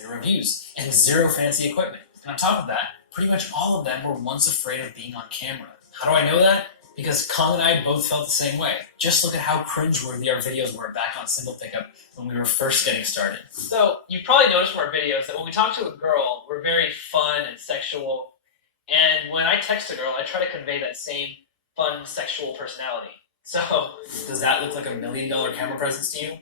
0 reviews, and 0 fancy equipment. And on top of that, pretty much all of them were once afraid of being on camera. How do I know that? Because Kong and I both felt the same way. Just look at how cringeworthy our videos were back on Simple Pickup when we were first getting started. So, you've probably noticed from our videos that when we talk to a girl, we're very fun and sexual. And when I text a girl, I try to convey that same fun, sexual personality. So, does that look like $1 million camera presence to you?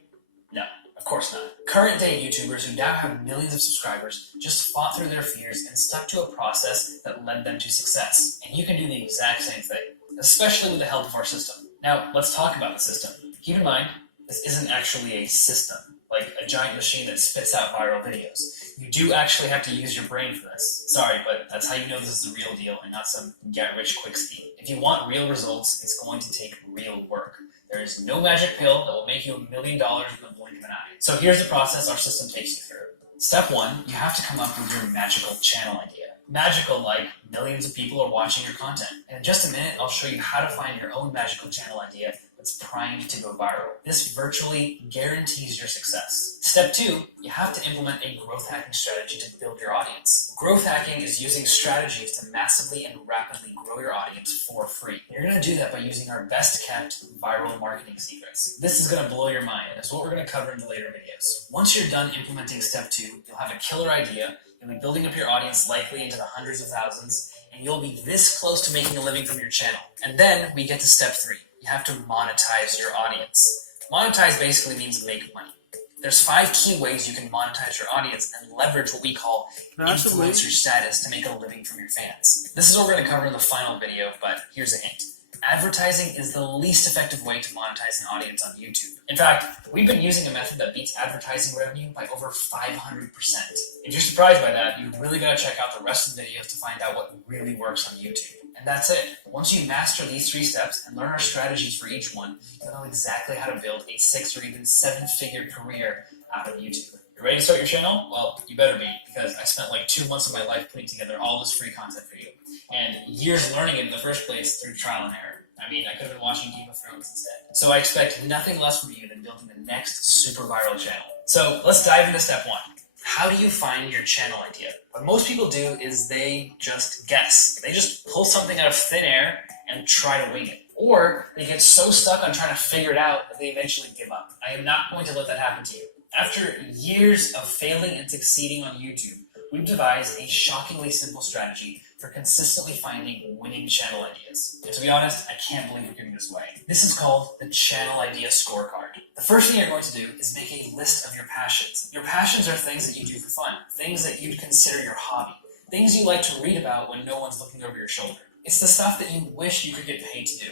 No, of course not. Current day YouTubers who now have millions of subscribers just fought through their fears and stuck to a process that led them to success. And you can do the exact same thing, especially with the help of our system. Now, let's talk about the system. Keep in mind, this isn't actually a system, like a giant machine that spits out viral videos. You do actually have to use your brain for this. Sorry, but that's how you know this is the real deal and not some get-rich-quick scheme. If you want real results, it's going to take real work. There is no magic pill that will make you $1 million in the blink of an eye. So here's the process our system takes you through. Step 1, you have to come up with your magical channel idea. Magical like millions of people are watching your content. And in just a minute, I'll show you how to find your own magical channel idea that's primed to go viral. This virtually guarantees your success. Step 2, you have to implement a growth hacking strategy to build your audience. Growth hacking is using strategies to massively and rapidly grow your audience for free. You're going to do that by using our best kept viral marketing secrets. This is going to blow your mind. That's what we're going to cover in the later videos. Once you're done implementing step 2, you'll have a killer idea, you'll be building up your audience likely into the hundreds of thousands, and you'll be this close to making a living from your channel. And then we get to step 3. You have to monetize your audience. Monetize basically means make money. There's 5 key ways you can monetize your audience and leverage what we call influencer status to make a living from your fans. This is what we're going to cover in the final video, but here's a hint. Advertising is the least effective way to monetize an audience on YouTube. In fact, we've been using a method that beats advertising revenue by over 500%. If you're surprised by that, you really got to check out the rest of the videos to find out what really works on YouTube. And that's it. Once you master these 3 steps and learn our strategies for each one, you'll know exactly how to build a 6 or even 7-figure career out of YouTube. You ready to start your channel? Well, you better be, because I spent like 2 months of my life putting together all this free content for you, and years learning it in the first place through trial and error. I mean, I could have been watching Game of Thrones instead. So I expect nothing less from you than building the next super viral channel. So let's dive into step 1. How do you find your channel idea? What most people do is they just guess. They just pull something out of thin air and try to wing it. Or they get so stuck on trying to figure it out that they eventually give up. I am not going to let that happen to you. After years of failing and succeeding on YouTube, we've devised a shockingly simple strategy for consistently finding winning channel ideas. And to be honest, I can't believe we're giving this away. This is called the Channel Idea Scorecard. The first thing you're going to do is make a list of your passions. Your passions are things that you do for fun, things that you'd consider your hobby, things you like to read about when no one's looking over your shoulder. It's the stuff that you wish you could get paid to do.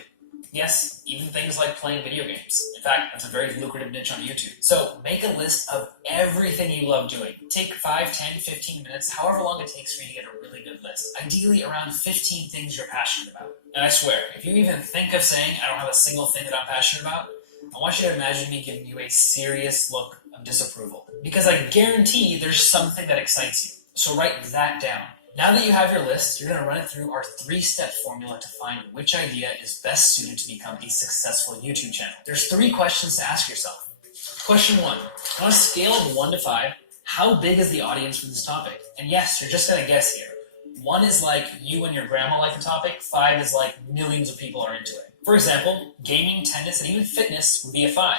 Yes, even things like playing video games. In fact, that's a very lucrative niche on YouTube. So make a list of everything you love doing. Take 5, 10, 15 minutes, however long it takes for you to get a really good list. Ideally around 15 things you're passionate about. And I swear, if you even think of saying, I don't have a single thing that I'm passionate about, I want you to imagine me giving you a serious look of disapproval. Because I guarantee there's something that excites you. So write that down. Now that you have your list, you're going to run it through our 3-step formula to find which idea is best suited to become a successful YouTube channel. There's 3 questions to ask yourself. Question 1, on a scale of 1 to 5, how big is the audience for this topic? And yes, you're just going to guess here. 1 is like you and your grandma like the topic, 5 is like millions of people are into it. For example, gaming, tennis, and even fitness would be a 5,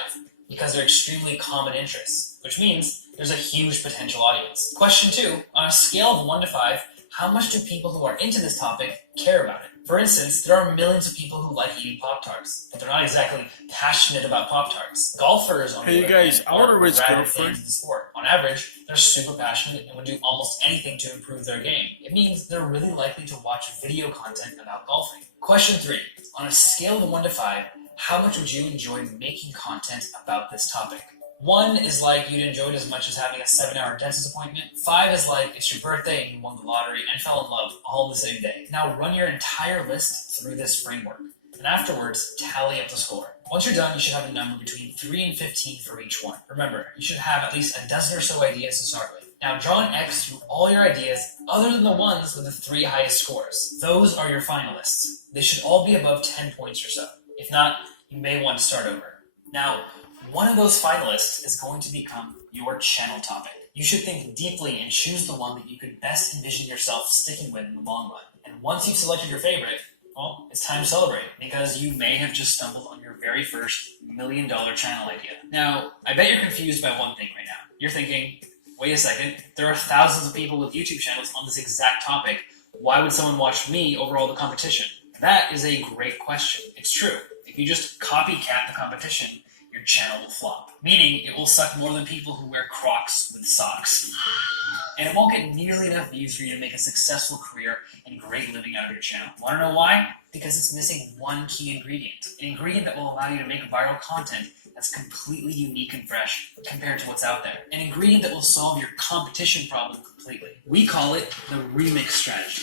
because they're extremely common interests, which means there's a huge potential audience. Question 2, on a scale of 1 to 5, how much do people who are into this topic care about it? For instance, there are millions of people who like eating Pop-Tarts, but they're not exactly passionate about Pop-Tarts. Golfers, on the other hand, are rabid fans of the sport. On average, they're super passionate and would do almost anything to improve their game. It means they're really likely to watch video content about golfing. Question 3, on a scale of 1 to 5, how much would you enjoy making content about this topic? 1 is like you'd enjoy it as much as having a 7-hour dentist appointment. 5 is like it's your birthday and you won the lottery and fell in love all in the same day. Now run your entire list through this framework, and afterwards tally up the score. Once you're done, you should have a number between 3 and 15 for each one. Remember, you should have at least a dozen or so ideas to start with. Now draw an X through all your ideas other than the ones with the 3 highest scores. Those are your finalists. They should all be above 10 points or so. If not, you may want to start over. Now, one of those finalists is going to become your channel topic. You should think deeply and choose the one that you could best envision yourself sticking with in the long run. And once you've selected your favorite, well, it's time to celebrate, because you may have just stumbled on your very first $1 million channel idea. Now, I bet you're confused by one thing right now. You're thinking, wait a second, there are thousands of people with YouTube channels on this exact topic. Why would someone watch me over all the competition? That is a great question. It's true. If you just copycat the competition, your channel will flop. Meaning, it will suck more than people who wear Crocs with socks. And it won't get nearly enough views for you to make a successful career and great living out of your channel. Want to know why? Because it's missing one key ingredient. An ingredient that will allow you to make viral content that's completely unique and fresh compared to what's out there. An ingredient that will solve your competition problem completely. We call it the remix strategy.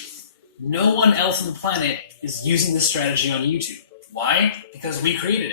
No one else on the planet is using this strategy on YouTube. Why? Because we created it.